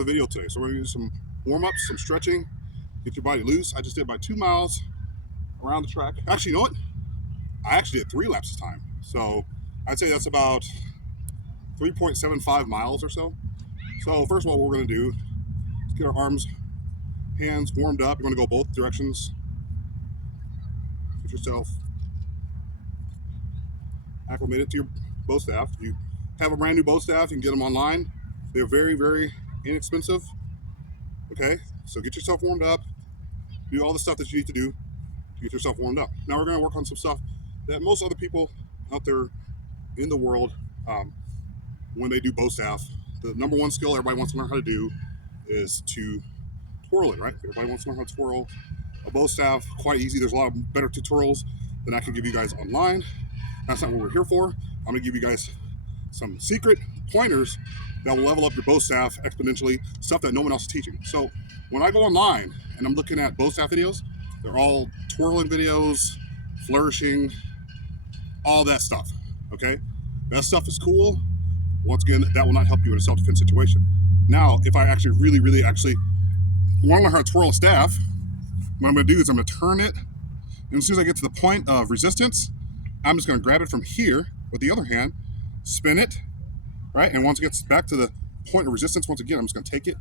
the video today. So we're gonna do some warm-ups, some stretching, get your body loose. I just did about 2 miles around the track. Actually, you know what? I actually did 3 laps this time. So I'd say that's about 3.75 miles or so. So first of all, what we're gonna do is get our arms, hands warmed up. You're gonna go both directions. Get yourself acclimated to your bow staff. You have a brand new bow staff, you can get them online. They're very, very inexpensive. Okay, so get yourself warmed up, do all the stuff that you need to do to get yourself warmed up. Now we're going to work on some stuff that most other people out there in the world, when they do bow staff, the number one skill everybody wants to learn how to do is to twirl it, right? Everybody wants to learn how to twirl a bow staff. Quite easy. There's a lot of better tutorials than I can give you guys online. That's not what we're here for. I'm going to give you guys some secret pointers that will level up your bow staff exponentially, stuff that no one else is teaching. So when I go online and I'm looking at bow staff videos, they're all twirling videos, flourishing, all that stuff, okay? That stuff is cool. Once again, that will not help you in a self-defense situation. Now, if I actually really want to learn how to twirl a staff, what I'm going to do is I'm going to turn it, and as soon as I get to the point of resistance, I'm just going to grab it from here with the other hand, spin it, right? And once it gets back to the point of resistance, once again, I'm just going to take it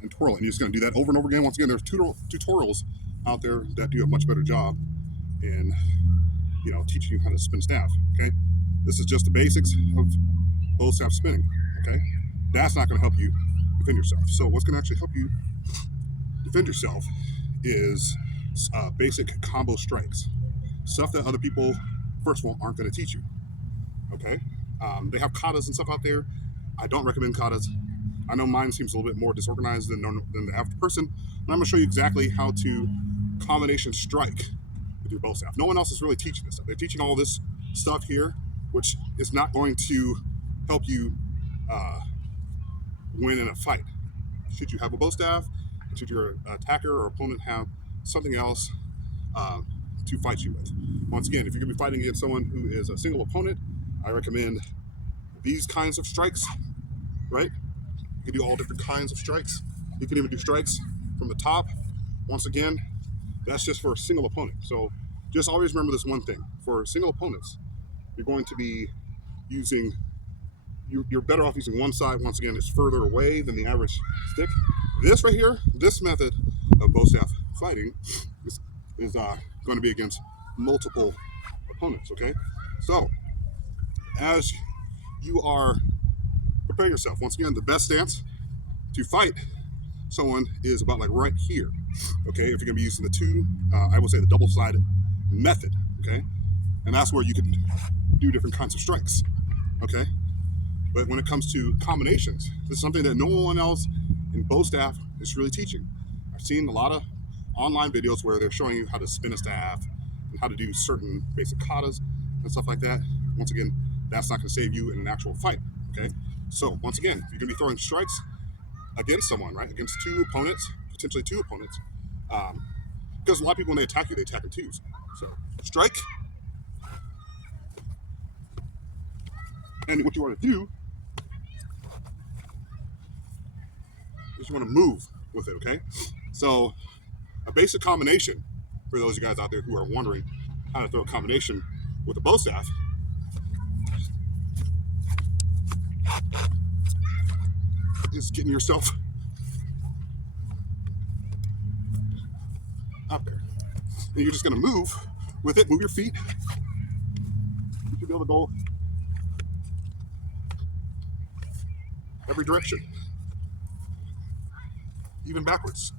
and twirl it. And you're just going to do that over and over again. Once again, there's tutorials out there that do a much better job in, teaching you how to spin staff, okay? This is just the basics of bow staff spinning, okay? That's not going to help you defend yourself. So what's going to actually help you defend yourself is basic combo strikes. Stuff that other people, first of all, aren't going to teach you, okay? They have katas and stuff out there. I don't recommend katas. I know mine seems a little bit more disorganized than the average person, but I'm going to show you exactly how to combination strike with your bow staff. No one else is really teaching this stuff. They're teaching all this stuff here, which is not going to help you win in a fight. Should you have a bow staff, should your attacker or opponent have something else to fight you with? Once again, if you're going to be fighting against someone who is a single opponent, I recommend these kinds of strikes, right? You can do all different kinds of strikes. You can even do strikes from the top. Once again, that's just for a single opponent. So just always remember this one thing. For single opponents, you're going to be using, you're better off using one side. Once again, it's further away than the average stick. This right here, this method of bow staff fighting is going to be against multiple opponents, okay? So as you are preparing yourself, once again, the best stance to fight someone is about like right here, okay? If you're gonna be using the two, I would say the double-sided method, okay? And that's where you can do different kinds of strikes, okay? But when it comes to combinations, this is something that no one else in bow staff is really teaching. I've seen a lot of online videos where they're showing you how to spin a staff and how to do certain basic katas and stuff like that. Once again, that's not gonna save you in an actual fight, okay? So once again, you're gonna be throwing strikes against someone, right? Against two opponents, potentially two opponents. Because a lot of people, when they attack you, they attack in twos. So strike. And what you want to do is you want to move with it, okay? So a basic combination, for those of you guys out there who are wondering how to throw a combination with a bow staff, is getting yourself up there. And you're just gonna move with it, move your feet. You should be able to go every direction, even backwards.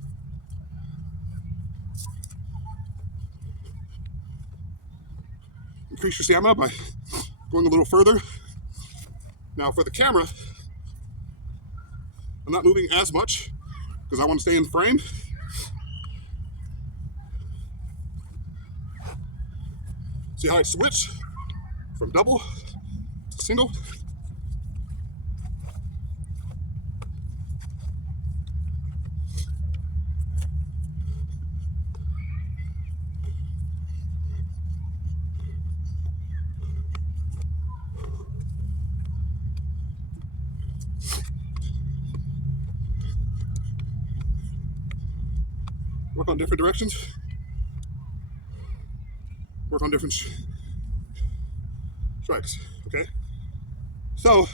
Increase your stamina by going a little further. Now for the camera, I'm not moving as much because I want to stay in frame. See how I switch from double to single? work on different directions, work on different strikes, okay? So,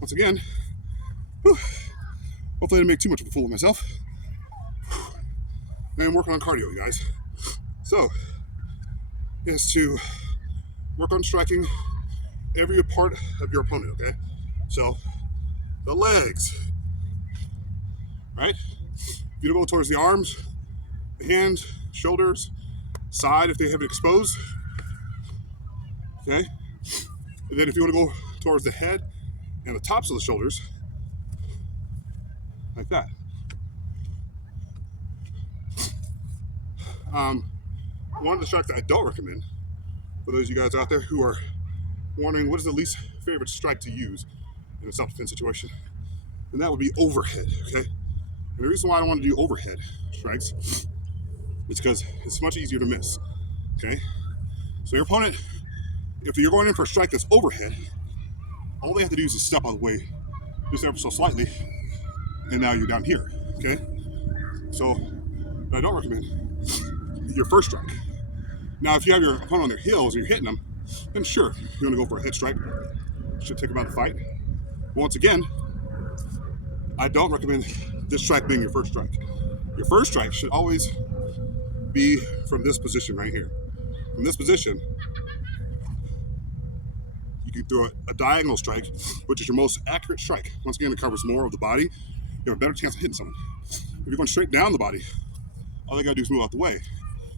once again, whew, hopefully I didn't make too much of a fool of myself. And working on cardio, you guys. So, is to work on striking every part of your opponent, okay? So, the legs, right? If you don't go towards the arms, the hands, shoulders, side if they have it exposed, okay? And then if you want to go towards the head and the tops of the shoulders, like that. One of the strikes that I don't recommend, for those of you guys out there who are wondering what is the least favorite strike to use in a self-defense situation, and that would be overhead, okay? And the reason why I don't want to do overhead strikes is because it's much easier to miss, okay? So your opponent, if you're going in for a strike that's overhead, all they have to do is just step out of the way just ever so slightly, and now you're down here, okay? So I don't recommend your first strike. Now, if you have your opponent on their heels and you're hitting them, then sure, you want to go for a head strike. Should take them out of the fight. But once again, I don't recommend this strike being your first strike. Your first strike should always be from this position right here. From this position, you can throw a diagonal strike, which is your most accurate strike. Once again, it covers more of the body. You have a better chance of hitting someone. If you're going straight down the body, all they gotta do is move out the way.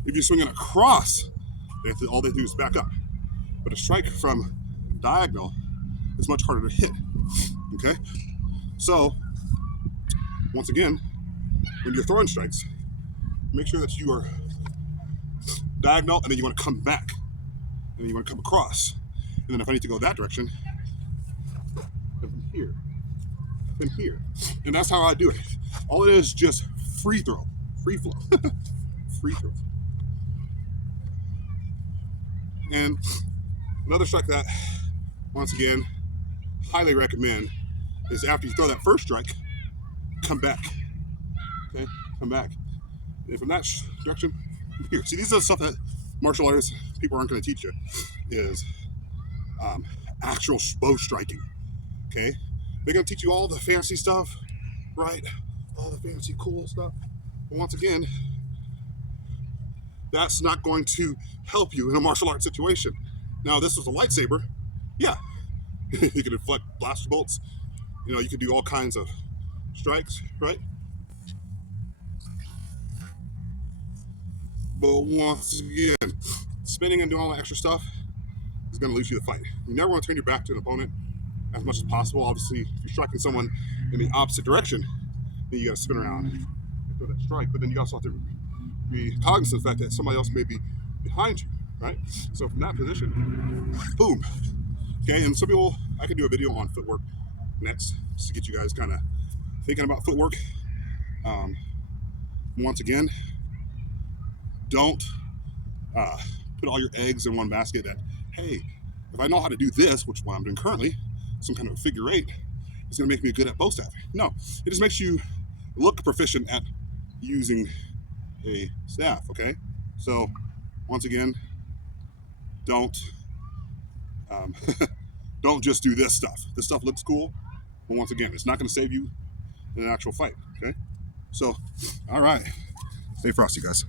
If you're swinging across, all they do is back up. But a strike from diagonal is much harder to hit, okay? So, once again, when you're throwing strikes, make sure that you are diagonal, and then you want to come back, and then you want to come across. And then if I need to go that direction, then from here, then here. And that's how I do it. All it is just free throw, free flow, free throw. And another strike that, once again, highly recommend is after you throw that first strike, come back. Okay, come back. And from that direction, here. See, these are the stuff that martial artists, people aren't going to teach you, is actual bow striking. Okay, they're going to teach you all the fancy stuff, right? All the fancy cool stuff. But once again, that's not going to help you in a martial arts situation. Now, this was a lightsaber. Yeah, you can deflect blaster bolts. You know, you can do all kinds of strikes, right? But once again, spinning and doing all that extra stuff is going to lose you the fight. You never want to turn your back to an opponent as much as possible. Obviously, if you're striking someone in the opposite direction, then you got to spin around and throw that strike. But then you also have to be cognizant of the fact that somebody else may be behind you, right? So from that position, boom. Okay, and some people, I could do a video on footwork next, just to get you guys kind of thinking about footwork. Once again, don't put all your eggs in one basket that, hey, if I know how to do this, which what I'm doing currently, some kind of a figure eight, it's going to make me good at bow staffing. No, it just makes you look proficient at using a staff, okay? So, once again, don't don't just do this stuff. This stuff looks cool, but once again, it's not going to save you in an actual fight, okay? So, all right. Stay frosty, guys.